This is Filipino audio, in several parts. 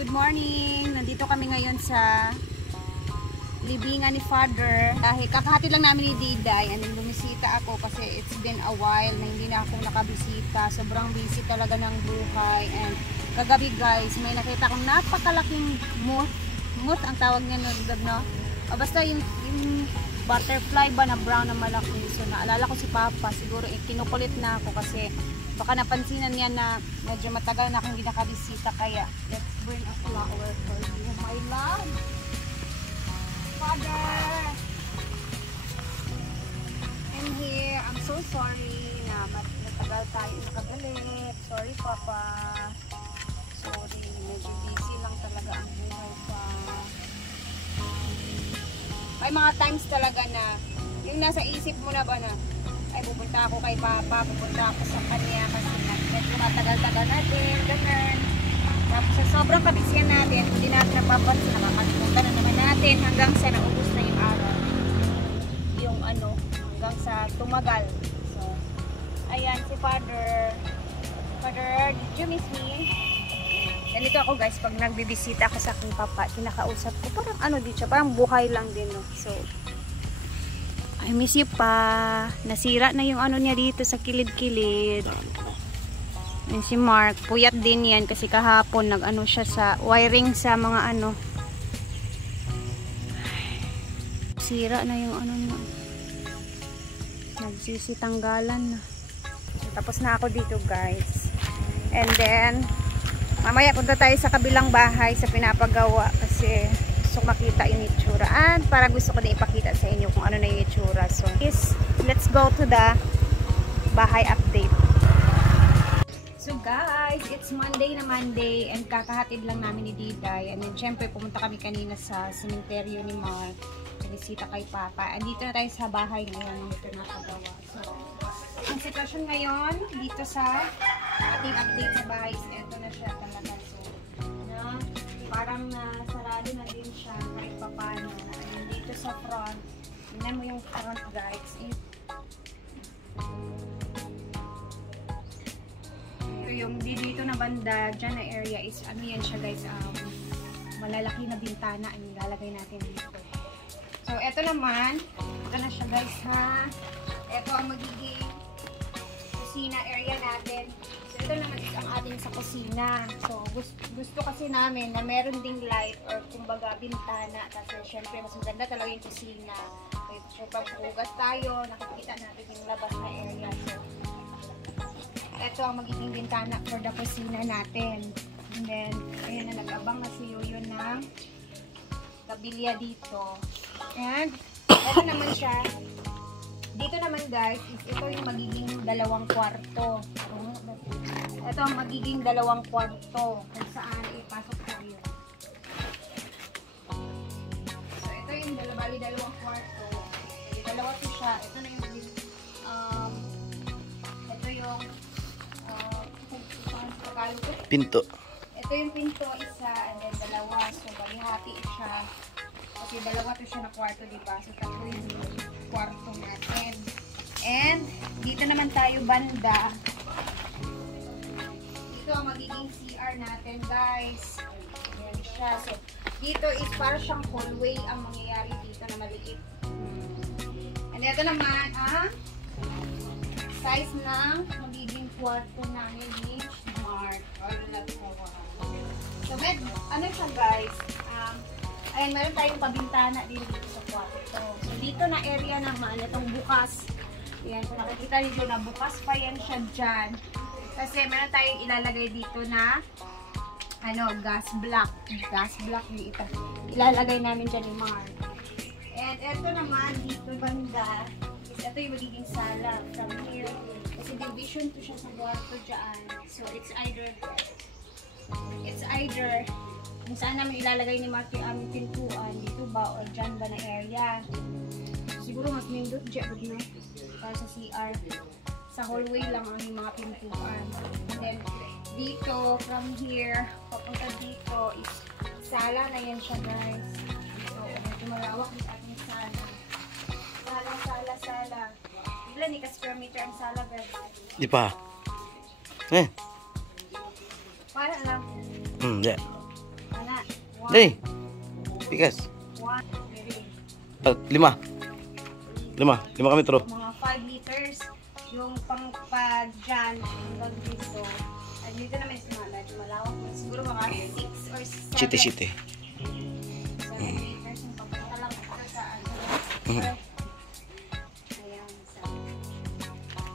good morning. Nandito kami ngayon sa libingan ni Father. Dahil kakahatid lang namin ni Diday and then bumisita ako kasi it's been a while na hindi na akong nakabisita. Sobrang busy talaga ng buhay. And kagabi guys, may nakita akong napakalaking moth ang tawag niya nun, no? O basta yung butterfly ba na brown na malaki. So naalala ko si Papa, siguro kinukulit na ako kasi baka napansinan niya na medyo matagal na akong hindi nakabisita, kaya let's bring a flower for you, my love. Father! I'm here. I'm so sorry na matagal tayo nakabalik. Sorry Papa. Sorry, medyo busy lang talaga ang buhay pa. May mga times talaga na yung nasa isip mo na ba na ay pupunta ako kay Papa, pupunta ako sa kanya kasi medyo matagal-tagal natin, ganun. Tapos sa sobrang kabisiyan natin, hindi natin napapansin, nakakalimutan na naman natin hanggang sa naubos na yung araw. Yung hanggang sa tumagal. So, ayan si Father. Father, did you miss me? Ganito ako guys, pag nagbibisita ako sa aking Papa, kinakausap ko, parang dito, parang buhay lang din, no? So, I miss you pa. Nasira na yung niya dito sa kilid-kilid. Yan si Mark. Puyat din yan kasi kahapon nag siya sa wiring sa mga Sira na yung niya. Nagsisitanggalan na. So, tapos na ako dito guys. And then, mamaya punta tayo sa kabilang bahay sa pinapagawa kasi gusto makita yung itsura at para gusto ko din ipakita sa inyo kung ano na yung itsura. So let's go to the bahay update. So guys, it's Monday and kakahatid lang namin ni Diday, and then syempre pumunta kami kanina sa sementeryo ni Mark, bisita kay Papa. Andito na tayo sa bahay ngayon ng pinapagawa. So ang sitwasyon ngayon dito sa ating update sa bahay, ito na siya talaga. So parang sarado na din siya kahit papano. And dito sa front, tingnan mo yung front guys. Ito yung dito na banda, dyan na area is yan siya guys, malalaki na bintana ang ilalagay natin dito. So ito naman, ito na siya guys ha. Ito ang magiging kusina area natin. Ito naman is ang ating sa kusina. So, gusto kasi namin na meron ding light or kumbaga bintana. Kasi syempre mas maganda talaga yung kusina. So, pag hugas tayo, nakikita natin yung labas na area. So, ito ang magiging bintana for the kusina natin. And then, ayun na, nag-abang na si Yoyo ng kabilya dito. And, ito naman siya. Dito naman guys, ito yung magiging dalawang kwarto. Ito ang magiging dalawang kwarto kung saan ipasok tayo. So ito yung dalawang kwarto. Dalawa po siya. Ito na yung pinto. Ito yung pinto, isa, and then dalawa. So balihati siya. Kasi dalawa to siya na kwarto, diba? So tatlo yung kwarto natin. And dito naman tayo banda. Ito ang magiging CR natin guys. Ayan siya. So dito is para siyang hallway ang mangyayari dito na maliit. And ito naman ang size ng magiging kwarto namin ni Mark. So siya guys, ayan, meron tayong pabintana din dito sa kwarto. So dito na area naman, itong bukas. Ayan, kung nakikita nyo na bukas pa yan siya dyan. Kasi meron tayong ilalagay dito na gas block. Gas block yung ilalagay namin dyan ni Mark. And ito naman, dito banda, is ito yung magiging sala from here. Kasi division to siya sa kwarto dyan. So it's either kung saan namin ilalagay ni Mark yung aming pintuan, dito ba o dyan ba na area. Siguro mas nindot dyan, no? Para sa CR. Sa hallway lang ang mga pintuan. And then, dito, from here, papunta dito, is sala na yan siya, guys. So, medyo malawak yung ating sala. Sala. Ilan ni ka-square meter ang sala, guys? Di pa. Para lang. Yeah. Dali. Bigas. 5 kami tro. Mga 5 liters. Yung pangpad dyan, hanggang dito. At dito naman sumalat. Malawak na. Siguro mga 6 or 7. Chite-chite. 7 liters yung pagpunta lang ito sa ano. Ayan.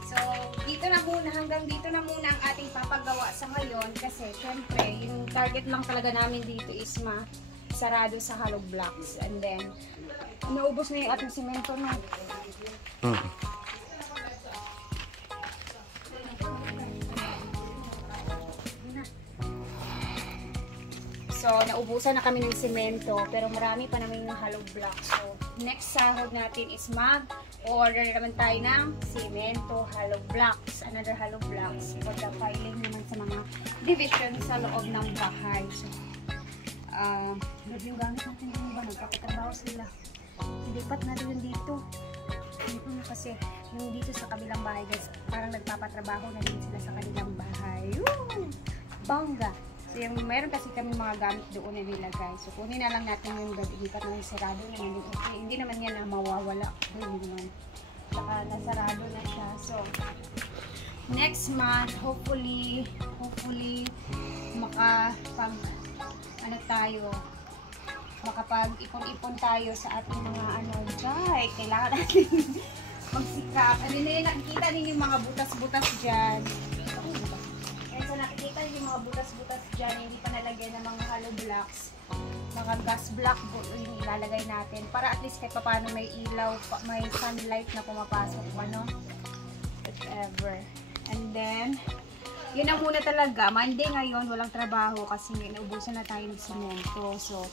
So, dito na muna. Hanggang dito na muna ang ating papagawa sa ngayon. Kasi, syempre, yung target lang talaga namin dito is sarado sa hollow blocks. And then, naubos na yung ating semento na. So, naubusan na kami ng semento, pero marami pa naman yung hollow blocks. So, next sahod natin is mag-order naman tayo ng semento, hollow blocks, another hollow blocks for the filing naman sa mga division sa loob ng bahay. So, yung gamit natin yung ba, magkakatrabaho sila. Ilipat natin yung dito. Kasi yung dito sa kabilang bahay guys, parang nagpapatrabaho na din sila sa kanilang bahay. Woo! Bongga! So yung meron kasi kami mga gamit doon na nilagay. So kunin na lang natin yung ilipat na yung sarado na yun. Okay, hindi naman yan na mawawala. Hindi naman. Saka nasarado na siya. So next month, hopefully makapag-ipon-ipon tayo sa ating mga dyan. Kailangan natin magsikap. Ano na yun, nakikita ninyo yung mga butas-butas dyan. Kaya sa nakikita ninyo yung mga butas-butas dyan, hindi pa nalagyan ng mga hollow blocks. Mga gas block yung ilalagay natin. Para at least kahit paano may ilaw, may sunlight na pumapasok. Whatever. And then, yun ang muna talaga. Monday ngayon, walang trabaho kasi naubusan na tayo ng semento. So,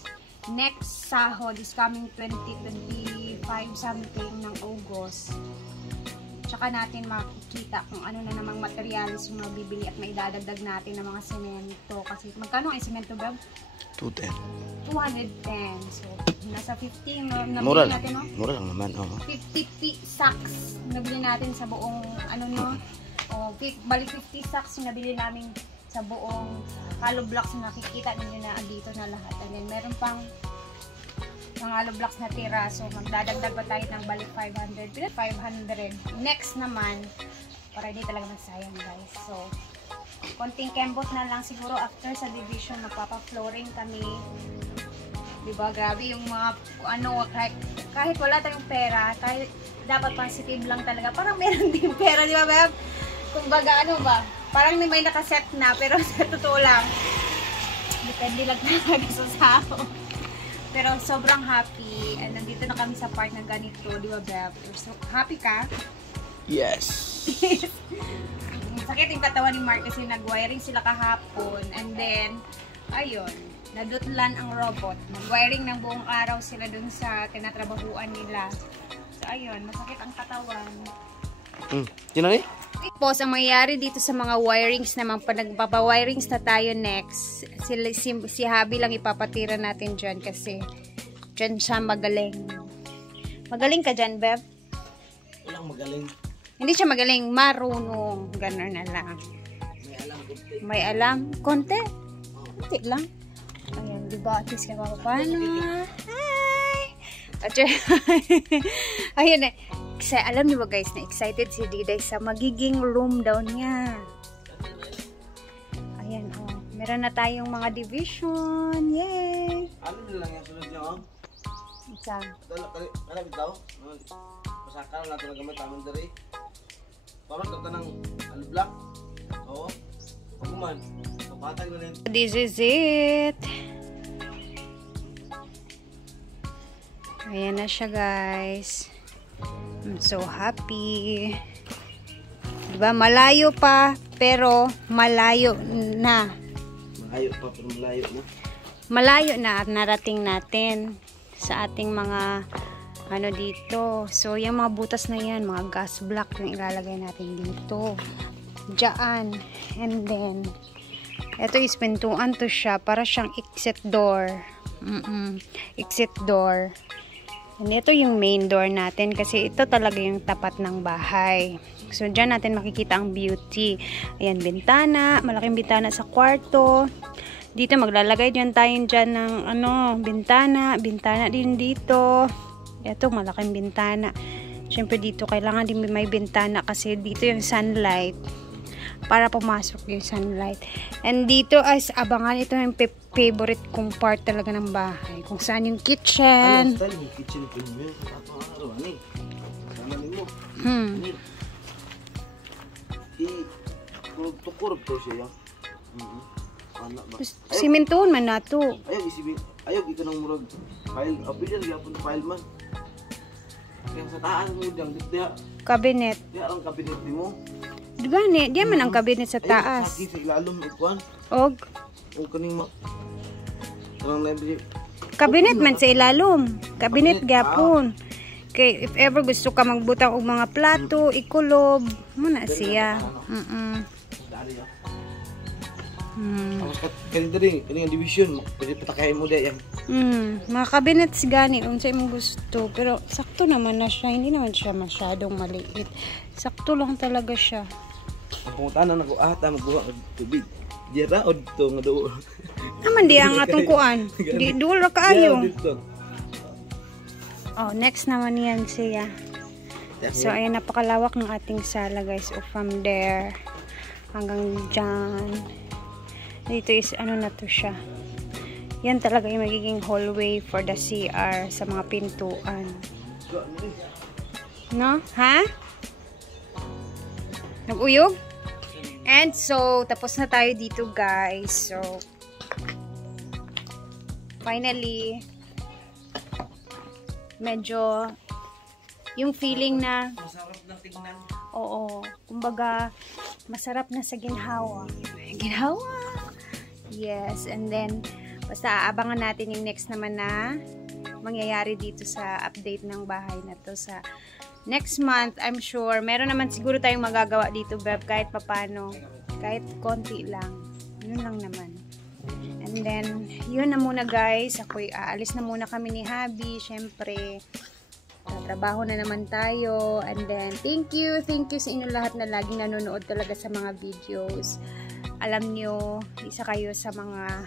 next sahod is coming 2025 something ng August. Tsaka natin makikita kung ano na namang materials yung mabibili at maidadagdag natin ng mga semento. Kasi magkano ang semento, Beb? 210. So, nasa 50 nabili natin, no? Mura lang naman, 50 sacks nabili natin sa buong balik 50 sacks yung nabili namin sa buong hollow blocks na nakikita ninyo na dito na lahat. And then meron pang mga hollow blocks na tira. So magdadagdag pa tayo ng balik 500. Next naman, para hindi talaga magsayang guys. So konting kembot na lang siguro after sa division, magpapa-flooring kami. Diba? Grabe yung mga kahit wala tayong pera, kahit dapat positive lang talaga. Parang meron din pera, di ba, Beb? Kumbaga, parang may nakaset na, pero sa totoo lang, depende lang talaga sa sahod. Pero sobrang happy, and nandito na kami sa part na ganito, di ba, Beb? So, happy ka? Yes! Sakit yung katawan ni Mark kasi nag-wiring sila kahapon, and then, ayun, nadutlan ang robot. Nag-wiring ng buong araw sila dun sa tinatrabahuan nila. So, ayun, masakit ang katawan. Yun na Tapos, ang mangyayari dito sa mga wirings naman, pag nagpapa-wirings na tayo next, si Habi lang ipapatira natin dyan kasi dyan siya magaling. Magaling ka dyan, Beb? Walang magaling. Hindi siya magaling, marunong. Ganun na lang. May alam konti. May alam? Konti? Konti lang. Ayan, diba? At least kaya paano? Hi! Ayun eh. Kasi alam niyo ba guys, na excited si Diday sa magiging room daw niya. Ayan meron na tayong mga division. Yay! Ano lang yung sunod niya, Isa. Ano bitaw? Pasakal natin ang gamit namin dari. Parang kata ng block. Oo. Pagkuman. Kapatay mo na yun. This is it. Ayan na siya guys. I'm so happy. Diba? Malayo pa, pero malayo na. Malayo pa, pero malayo na. Malayo na at narating natin sa ating mga dito. So, yung mga butas na yan, mga gas block yung ilalagay natin dito. Diyan. And then, ito is pintuan to siya. Para siyang exit door. Exit door. And ito yung main door natin kasi ito talaga yung tapat ng bahay. So, dyan natin makikita ang beauty. Ayan, bintana. Malaking bintana sa kwarto. Dito maglalagay dyan tayo dyan ng ano, bintana. Bintana din dito. Ito, malaking bintana. Siyempre dito kailangan din may bintana kasi dito yung sunlight. Para pumasok yung sunlight. And dito as abangan, ito yung favorite kong part talaga ng bahay. Kung saan yung kitchen. Ano style yung kitchen ko yun? Ato ang araw, ani. Sama mo. Tukurog to siya. Anak ba? Simentoon man na to. Ayaw ito ng murag file. Apil yan, yapon file man. Kaya sa taas mo dyan, diya. Cabinet. Diya ang cabinet mo. Gani, diyan man ang cabinet sa taas. Ayaw, sa ilalom, ikuan. Og O kaning ma... Parang library. cabinet man sa ilalom. Cabinet gapon. Kay if ever gusto ka magbutang og mga plato, ikulob, mo na siya. Dari ya. Tapos kani ang division, pwede patakayin mo diyan. Mga cabinets gani unsa imong gusto, pero sakto naman na siya, hindi naman siya masyadong maliit. Sakto lang talaga siya. Ang pangutanan ako magbuha og tubig. Di raod to nga do. Naman di ang atong kuan. Di duol ra kaayo. Oh, next naman yan siya. So ayan, napakalawak ng ating sala guys. So from there hanggang dyan. Dito is ano na to siya. Yan talaga yung magiging hallway for the CR sa mga pintuan. No? Ha? Nag-uyog? And so, tapos na tayo dito guys. So, finally, medyo yung feeling na masarap na tingnan. Oo, kumbaga masarap na sa ginhawa. Ginhawa! Yes, and then basta aabangan natin yung next naman na mangyayari dito sa update ng bahay na to sa next month. I'm sure meron naman siguro tayong magagawa dito, Beb, kahit papano, kahit konti lang. Yun lang naman. And then yun na muna guys, ako'y aalis na muna kami ni Habi. Syempre trabaho na naman tayo. And then thank you sa inyo lahat na laging nanonood talaga sa mga videos. Alam nyo, isa kayo sa mga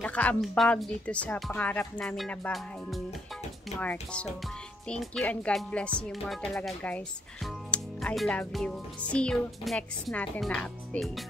nakaambag dito sa pangarap namin na bahay ni Mark. So, thank you and God bless you more talaga guys. I love you. See you next natin na update.